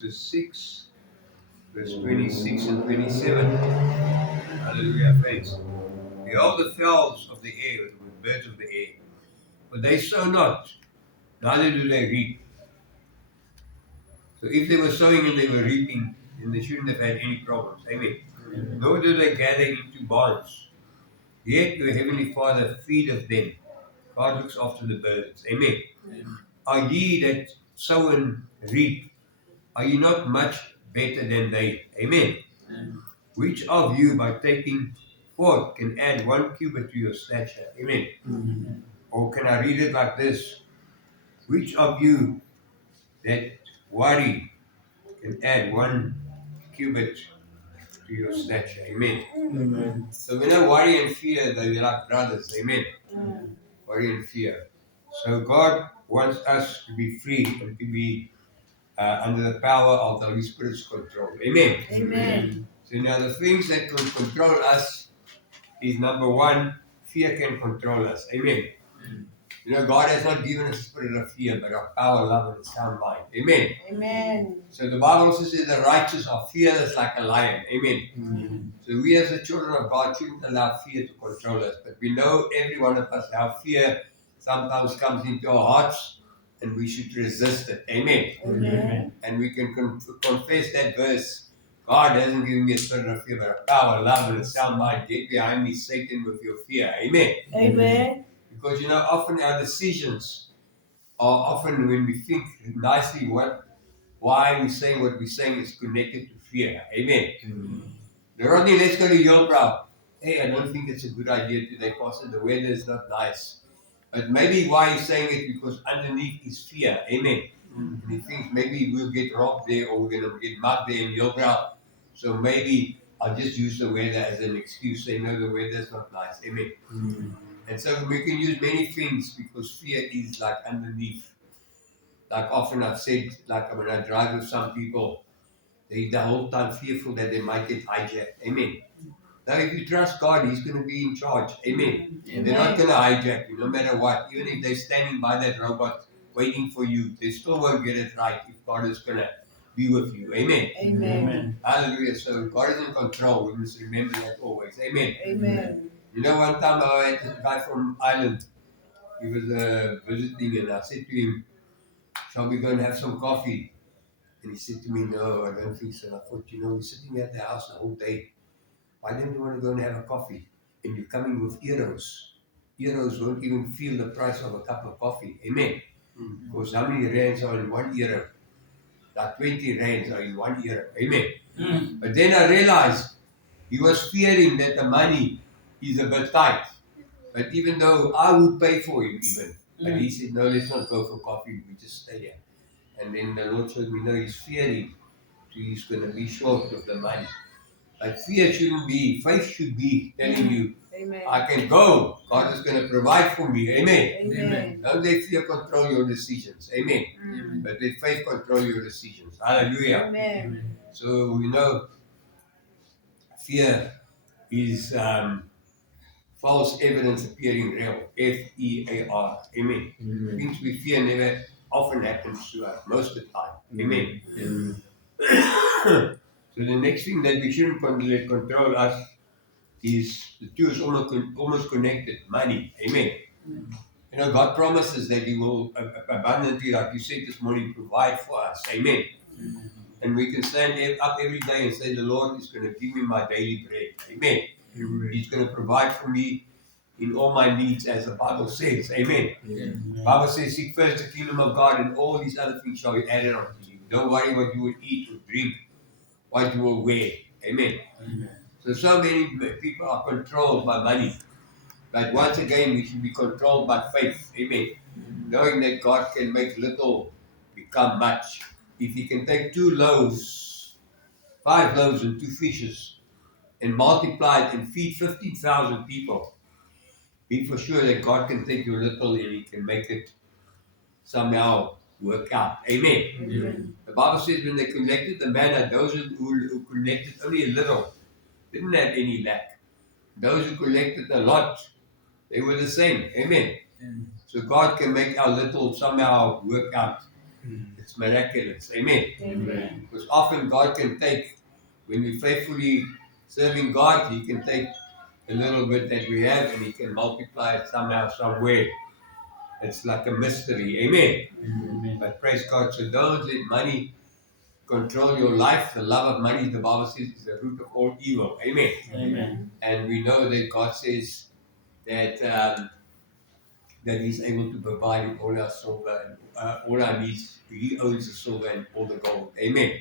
6, verse 26 and 27. Hallelujah, friends. Behold the fowls of the air, the birds of the air, for they sow not, neither do they reap. So if they were sowing and they were reaping, then they shouldn't have had any problems. Amen. Nor do they gather into barns. Yet your heavenly Father feedeth them. God looks after the birds. Amen. Are ye that sow and reap? Are ye not much better than they? Amen. Which of you, by taking thought, can add 1 cubit to your stature? Amen. Or can I read it like this? Which of you that worry can add 1 cubit to your stature? Amen. So we know worry and fear, they're like brothers. Amen. Worry and fear. So God wants us to be free and to be under the power of the Holy Spirit's control. Amen. So now the things that can control us is number one, fear can control us. Amen. You know, God has not given us a spirit of fear, but of power, love, and a sound mind. Amen. So the Bible also says the righteous are fearless like a lion. Amen. So we as the children of God shouldn't allow fear to control us. But we know every one of us how fear sometimes comes into our hearts, and we should resist it. Amen. And we can confess that verse. God hasn't given me a spirit of fear, but a power, love, and a sound mind. Get behind me, Satan, with your fear. Amen. Because you know, often our decisions are often when we think nicely why we say what we're saying is connected to fear. Amen. Rodney, let's go to Yilbrow. Hey, I don't think it's a good idea today, Pastor. The weather is not nice. But maybe why he's saying it because underneath is fear. Amen. And he thinks maybe we'll get robbed there or we're going to get mugged there in Yilbrow. So maybe I'll just use the weather as an excuse. Say, no, the weather's not nice. Amen. And so we can use many things because fear is like underneath. Like often I've said, like when I drive with some people, they're the whole time fearful that they might get hijacked. Amen. Now, if you trust God, He's going to be in charge. Amen. They're not going to hijack you, no matter what. Even if they're standing by that robot waiting for you, they still won't get it right if God is going to be with you. Amen. Hallelujah. So God is in control. We must remember that always. Amen. You know, one time I had a guy from Ireland. He was visiting, and I said to him, shall we go and have some coffee? And he said to me, no, I don't think so. And I thought, you know, we're sitting at the house the whole day. Why don't you want to go and have a coffee? And you're coming with euros. Euros won't even feel the price of a cup of coffee. Amen. Because how many rands are in 1 euro? Like 20 rands are in 1 euro. Amen. But then I realized he was fearing that the money is a bit tight. But even though I would pay for him even, but he said, no, let's not go for coffee, we just stay here. And then the Lord showed me, no, he's fearing he's going to be short of the money. But fear shouldn't be, faith should be telling you, Amen. I can go, God is going to provide for me. Amen. Don't let fear control your decisions. Amen. But let faith control your decisions. Hallelujah. Amen. So we know fear is false evidence appearing real. F-E-A-R. Amen. Things we fear never often happens to us, most of the time. Amen. So the next thing that we shouldn't let control us is the two is almost connected. Money. Amen. You know, God promises that He will abundantly, like you said this morning, provide for us. Amen. And we can stand up every day and say, the Lord is going to give me my daily bread. Amen. He's going to provide for me in all my needs, as the Bible says. Amen. The Bible says, seek first the kingdom of God, and all these other things shall be added unto you. Don't worry what you will eat or drink, what you will wear. Amen. So many people are controlled by money. But once again, we should be controlled by faith. Amen. Knowing that God can make little become much. If He can take 2 loaves, 5 loaves and 2 fishes, and multiply it and feed 15,000 people, be for sure that God can take your little and He can make it somehow work out. Amen. The Bible says when they collected the manna, those who collected only a little didn't have any lack. Those who collected a lot, they were the same. Amen. So God can make our little somehow work out It's miraculous. Amen. Amen. Because often God can take, when we faithfully serving God, He can take a little bit that we have and He can multiply it somehow, somewhere. It's like a mystery. Amen. Amen. But praise God. So don't let money control your life. The love of money, the Bible says, is the root of all evil. Amen. Amen. And we know that God says that that He's able to provide all our silver and all our needs. He owns the silver and all the gold. Amen.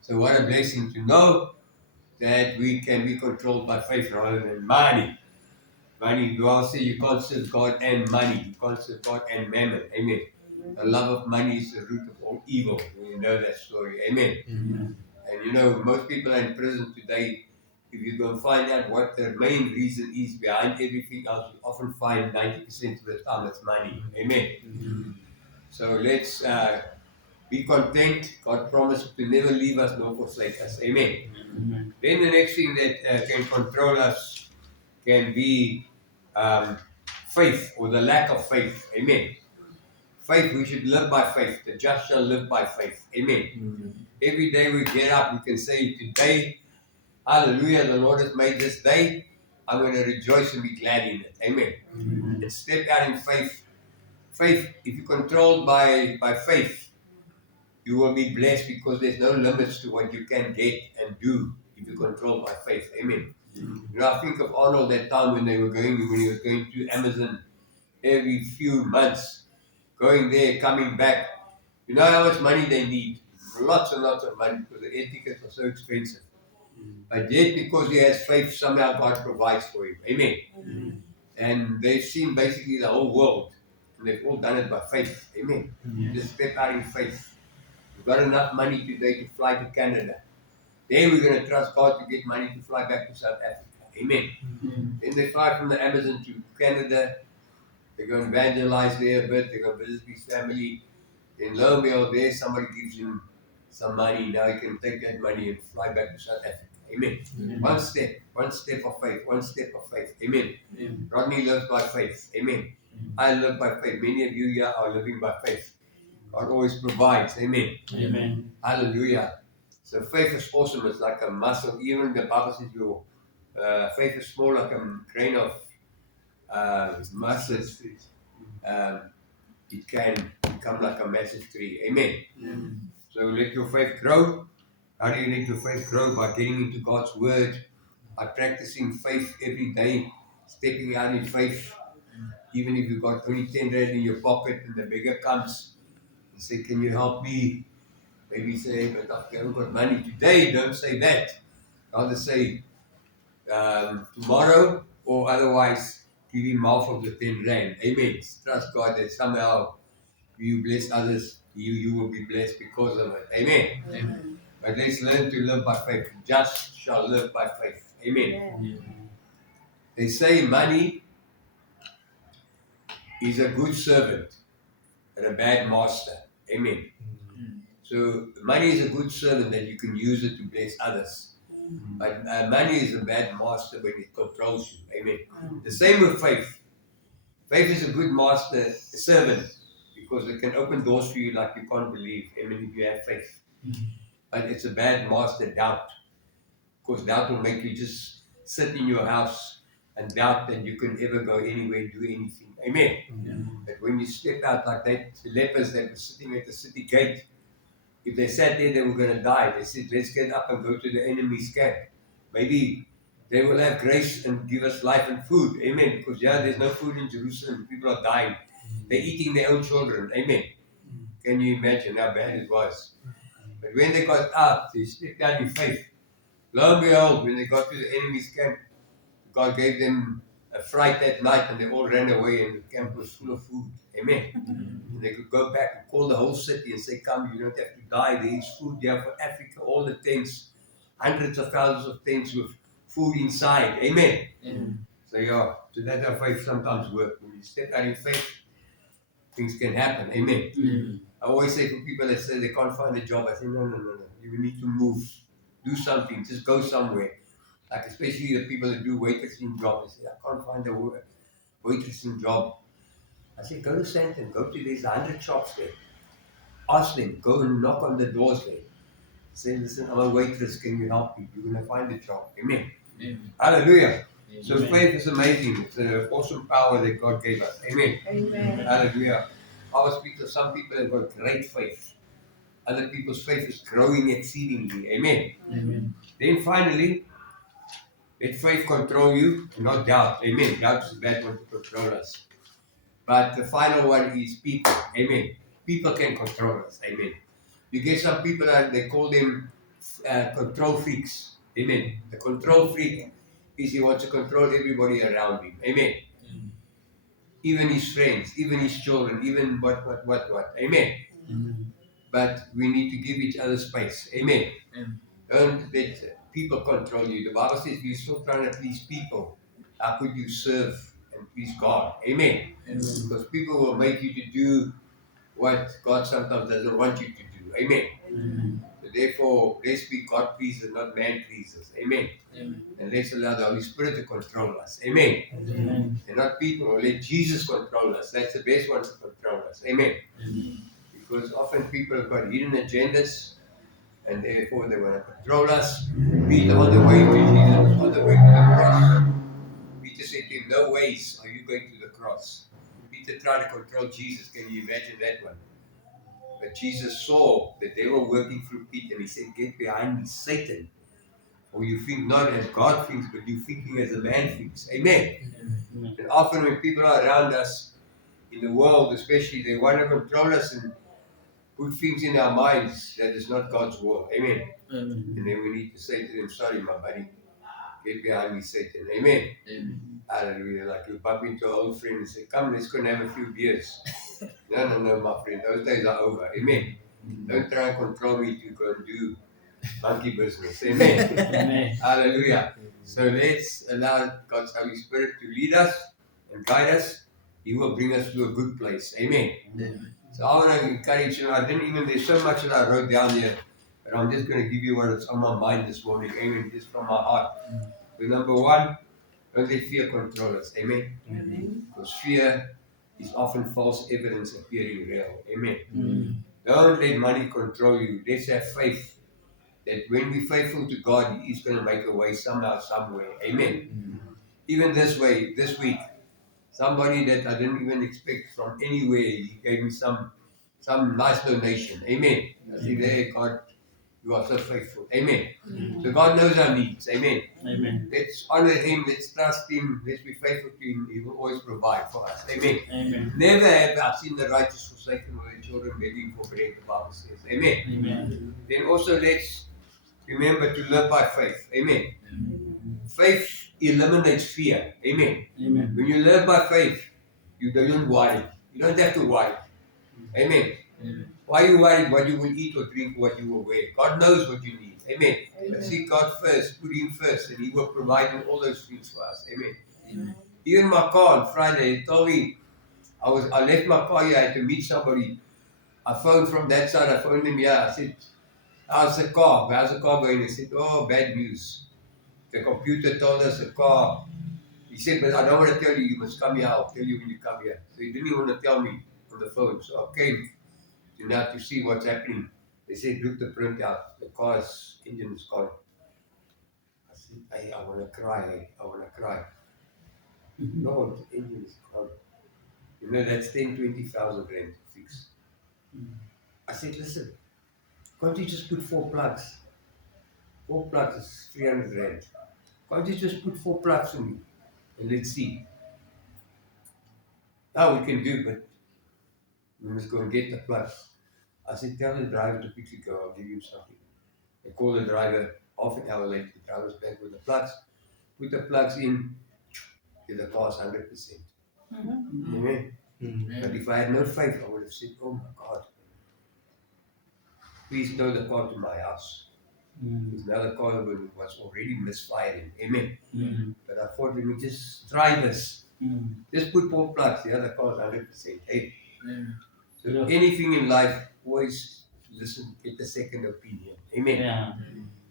So what a blessing to know that we can be controlled by faith rather than money. Money, you all say you can't serve God and money. You can't serve God and mammon. Amen. The love of money is the root of all evil. You know that story. Amen. Amen. And you know, most people are in prison today. If you go and find out what the main reason is behind everything else, you often find 90% of the time it's money. Amen. So let's be content. God promised to never leave us nor forsake us. Amen. Amen. Then the next thing that can control us can be faith or the lack of faith. Amen. Faith, we should live by faith. The just shall live by faith. Amen. Every day we get up, we can say, today, hallelujah, the Lord has made this day. I'm going to rejoice and be glad in it. Amen. And step out in faith. Faith, if you're controlled by faith, you will be blessed because there's no limits to what you can get and do if you're controlled by faith. Amen. You know, I think of Arnold that time when he was going to Amazon every few months, going there, coming back. You know how much money they need? Lots and lots of money because the air tickets are so expensive. But yet, because he has faith, somehow God provides for him. Amen. And they've seen basically the whole world. And they've all done it by faith. Amen. Just step out in faith. We've got enough money today to fly to Canada. Then we're going to trust God to get money to fly back to South Africa. Amen. Then they fly from the Amazon to Canada. They're going to evangelize there a bit. They're going to visit his family. Then lo and behold, there somebody gives him some money. Now he can take that money and fly back to South Africa. Amen. One step of faith, one step of faith. Amen. Rodney lives by faith. Amen. I live by faith. Many of you here are living by faith. God always provides. Amen. Amen. Hallelujah. So faith is awesome. It's like a muscle. Even the Bible says your faith is small like a grain of mustard. It can become like a massive tree. Amen. So let your faith grow. How do you let your faith grow? By getting into God's word, by practicing faith every day, stepping out in faith. Even if you've got only 10 rand in your pocket and the beggar comes and say, can you help me? Maybe say, but I haven't got money today. Don't say that. Rather say tomorrow, or otherwise give him half of the 10 rand. Amen. Trust God that somehow you bless others, you will be blessed because of it. Amen. Amen. But let's learn to live by faith. Just shall live by faith. Amen. They say money is a good servant and a bad master. Amen. So money is a good servant that you can use it to bless others. But money is a bad master when it controls you. Amen. The same with faith. Faith is a good master, a servant, because it can open doors for you like you can't believe. Amen. If you have faith. But it's a bad master, doubt. Because doubt will make you just sit in your house and doubt that you can ever go anywhere, do anything. Amen. But when you step out like that, the lepers that were sitting at the city gate, if they sat there, they were going to die. They said, let's get up and go to the enemy's camp. Maybe they will have grace and give us life and food. Amen. Because, there's no food in Jerusalem. People are dying. They're eating their own children. Amen. Can you imagine how bad it was? But when they got out, they stepped out in faith. Lo and behold, when they got to the enemy's camp, God gave them a fright that night and they all ran away and the camp was full of food. Amen. And they could go back and call the whole city and say, come, you don't have to die. There is food there for Africa, all the tents, hundreds of thousands of tents with food inside. Amen. So so that's how faith sometimes works. When you step out in faith, things can happen. Amen. I always say for people that say they can't find a job, I say, no. You need to move. Do something. Just go somewhere. Like especially the people that do waitressing jobs. They say, I can't find a waitressing job. I say, go to Sandton. Go to these 100 shops there. Ask them, go and knock on the doors there. Say, listen, I'm a waitress, can you help me? You're going to find a job. Amen. Amen. Hallelujah. So Amen. faith is amazing. It's an awesome power that God gave us. Amen. Amen. Hallelujah. I was speaking to some people that have got great faith. Other people's faith is growing exceedingly. Amen. Amen. Then finally, let faith control you and not doubt. Amen. Doubt is a bad one to control us. But the final one is people. Amen. People can control us. Amen. You get some people that they call them control freaks. Amen. The control freak is he wants to control everybody around him. Amen. Even his friends, even his children, even what. Amen. Amen. But we need to give each other space. Amen. Amen. Don't let people control you. The Bible says you're still trying to please people. How could you serve and please God? Amen. Because people will make you to do what God sometimes doesn't want you to do. Amen. Amen. So therefore, let's be God pleasers, not man pleasers. Amen. Amen. And let's allow the Holy Spirit to control us. Amen. Amen. And not people. Let Jesus control us. That's the best one to control us. Amen. Amen. Because often people have got hidden agendas and therefore they want to control us. Peter on the way to Jesus, on the way to the cross. Peter said to him, no ways are you going to the cross. Peter tried to control Jesus. Can you imagine that one? But Jesus saw the devil working through Peter and he said, get behind me, Satan. Or you think not as God thinks, but you're thinking as a man thinks. Amen. Amen. And often when people are around us, in the world especially, they want to control us and put things in our minds that is not God's will. Amen. Amen. And then we need to say to them, sorry, my buddy, get behind me, Satan. Amen. Amen. Hallelujah. Like you bump into an old friend and say, come, let's go and have a few beers. No, my friend, those days are over. Amen. Don't try and control me to go and do monkey business. Amen. Amen. Hallelujah. So let's allow God's Holy Spirit to lead us and guide us. He will bring us to a good place. Amen. Amen. So I want to encourage you. There's so much that I wrote down here, but I'm just going to give you what is on my mind this morning. Amen. Just from my heart. So number one, don't let fear control us. Amen. Amen. Because fear is often false evidence appearing real. Amen. Amen. Don't let money control you. Let's have faith that when we're faithful to God, He's going to make a way somehow, somewhere. Amen. Even this week, somebody that I didn't even expect from anywhere, he gave me some nice donation. Amen. I said, hey, God, you are so faithful. Amen. So God knows our needs. Amen. Amen. Let's honor Him. Let's trust Him. Let's be faithful to Him. He will always provide for us. Amen. Amen. Never have I seen the righteous forsaken or their children begging for bread, the Bible says. Amen. Amen. Then also let's remember to live by faith. Amen. Faith eliminates fear. Amen. Amen. When you live by faith, you don't worry. You don't have to worry. Amen. Amen. Why are you worried what you will eat or drink, what you will wear? God knows what you need. Amen. Amen. But seek God first, put Him first, and He will provide all those things for us. Amen. Amen. Even my car on Friday, he told me I left my car here, I had to meet somebody. I phoned from that side, I phoned him here. I said, how's the car? How's the car going? He said, oh, bad news. The computer told us the car. He said, but I don't want to tell you, you must come here. I'll tell you when you come here. So he didn't even want to tell me on the phone. So I came to now to see what's happening. They said, look the printout. The car's engine is gone. I said, hey, I want to cry. Hey, I want to cry. Lord, the engine is gone. You know, that's 20,000 rand to fix. I said, listen, can't you just put 4 plugs? 4 plugs is 300 rand. Can't you just put 4 plugs for me? And let's see. Now we can do, but we must go and get the plugs. I said, tell the driver to quickly go, I'll give you something. I called the driver, half an hour later, the driver's back with the plugs. Put the plugs in, get the car's 100%. Amen. But if I had no faith, I would have said, oh my God, please tow the car to my house. Because now the car was already misfiring. Amen. But I thought, let me just try this. Just put 4 plugs, the other car's 100%. Hey. So Yeah. anything in life, always listen, get a second opinion. Amen. Yeah.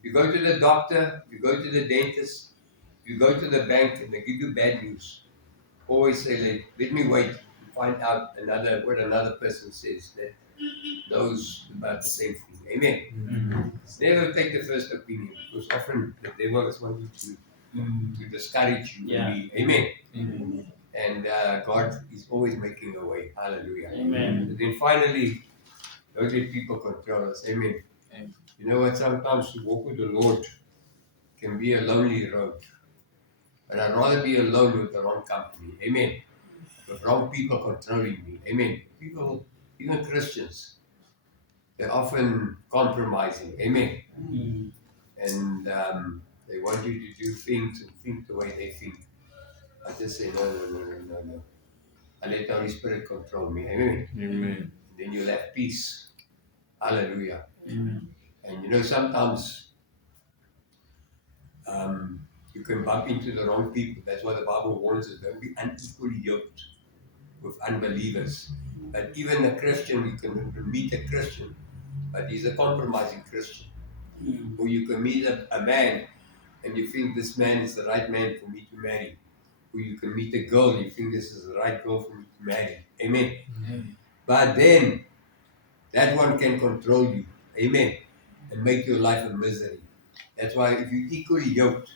You go to the doctor, you go to the dentist, you go to the bank and they give you bad news. Always say, let me wait and find out what another person says. That knows about the same thing. Amen. Amen. Never take the first opinion, because often the devil is wanting to discourage you. Yeah. And amen. Amen. And God is always making a way. Hallelujah. Amen. And then finally, don't let people control us. Amen. Amen. You know what? Sometimes to walk with the Lord can be a lonely road. But I'd rather be alone with the wrong company. Amen. With wrong people controlling me. Amen. People, even Christians, they're often compromising. Amen. Mm. And they want you to do things and think the way they think. I just say, no. I let the Holy Spirit control me. Amen. Amen. Then you'll have peace. Hallelujah. Amen. And you know, sometimes you can bump into the wrong people. That's why the Bible warns us, don't be unequally yoked with unbelievers. But even a Christian, you can meet a Christian, but he's a compromising Christian. Mm. Or you can meet a man and you think this man is the right man for me to marry. Or you can meet a girl and you think this is the right girl for me to marry. Amen. Amen. But then that one can control you. Amen. And make your life a misery. That's why if you're equally yoked,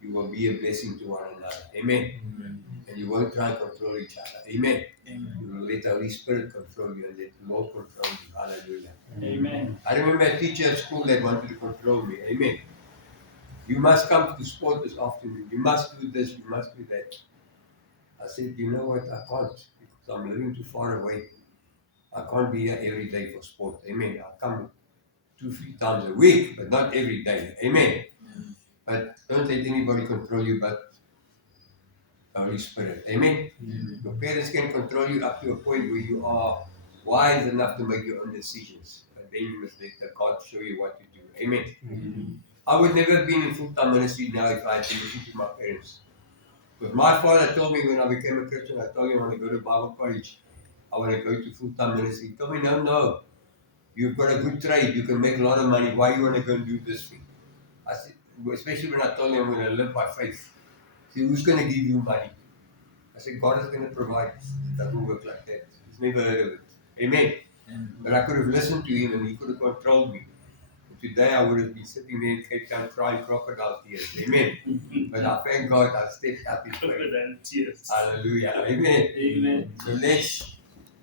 you will be a blessing to one another. Amen. Amen. And you won't try and control each other. Amen. Amen. You will let the Holy Spirit control you and let the Lord control you. Hallelujah. Amen. I remember a teacher at school that wanted to control me. Amen. You must come to sport this afternoon. You must do this. You must do that. I said, you know what? I can't because I'm living too far away. I can't be here every day for sport. Amen. I'll come 2-3 times a week, but not every day. Amen. But don't let anybody control you but the Holy Spirit. Amen. Amen. Your parents can control you up to a point where you are wise enough to make your own decisions. But then you must let the God show you what to do. Amen. Amen. I would never have been in full-time ministry now if I had been listening to my parents. Because my father told me when I became a Christian, I told him I want to go to Bible college. I want to go to full-time ministry. He told me, no. You've got a good trade. You can make a lot of money. Why you want to go and do this thing? I said, especially when I told him I'm going to live by faith. He said, who's going to give you money? I said, God is going to provide. It doesn't work like that. He's never heard of it. Amen. But I could have listened to him and he could have controlled me. And today I would have been sitting there in Cape Town crying crocodile tears. Amen. But I thank God I stepped up in faith. Tears. Hallelujah. Amen. Amen. So let's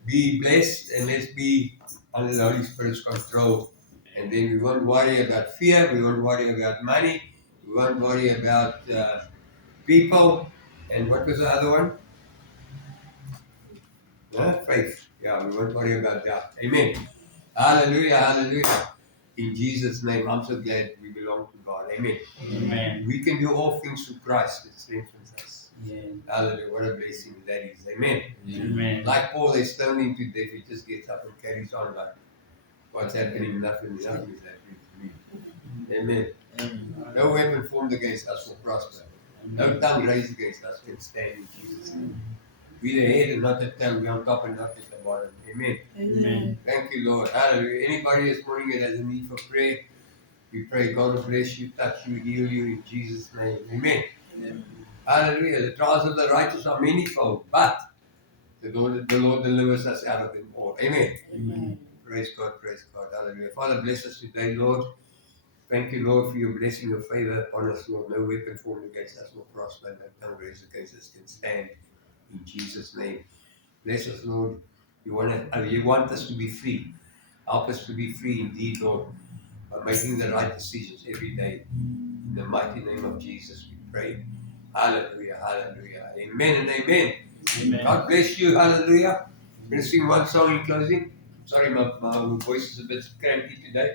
be blessed and let's be under the Holy Spirit's control. And then we won't worry about fear, we won't worry about money, we won't worry about people. And what was the other one? Faith. Yeah, we won't worry about that. Amen. Hallelujah, hallelujah. In Jesus' name, I'm so glad we belong to God. Amen. Amen. We can do all things through Christ that strengthens us. Yeah. Hallelujah. What a blessing that is. Amen. Amen. Like Paul, they stoned him to death. He just gets up and carries on like what's happening, nothing is happening to me. Amen. Amen. No weapon formed against us will prosper. No tongue raised against us can stand in Jesus' name. We the head and not the tail. We on top and not at the bottom. Amen. Amen. Thank you, Lord. Hallelujah. Anybody this morning that has a need for prayer, we pray God will bless you, touch you, heal you in Jesus' name. Amen. Amen. Hallelujah. The trials of the righteous are manifold, but the Lord delivers us out of them all. Amen. Amen. Praise God, hallelujah. Father, bless us today, Lord. Thank you, Lord, for your blessing, your favor upon us, Lord. No weapon formed against us will prosper, no tongue raised against us can stand. In Jesus' name. Bless us, Lord. You want us to be free. Help us to be free indeed, Lord, by making the right decisions every day. In the mighty name of Jesus, we pray. Hallelujah, hallelujah. Amen and amen. Amen. God bless you, hallelujah. I'm going to sing one song in closing. Sorry, my voice is a bit cranky today.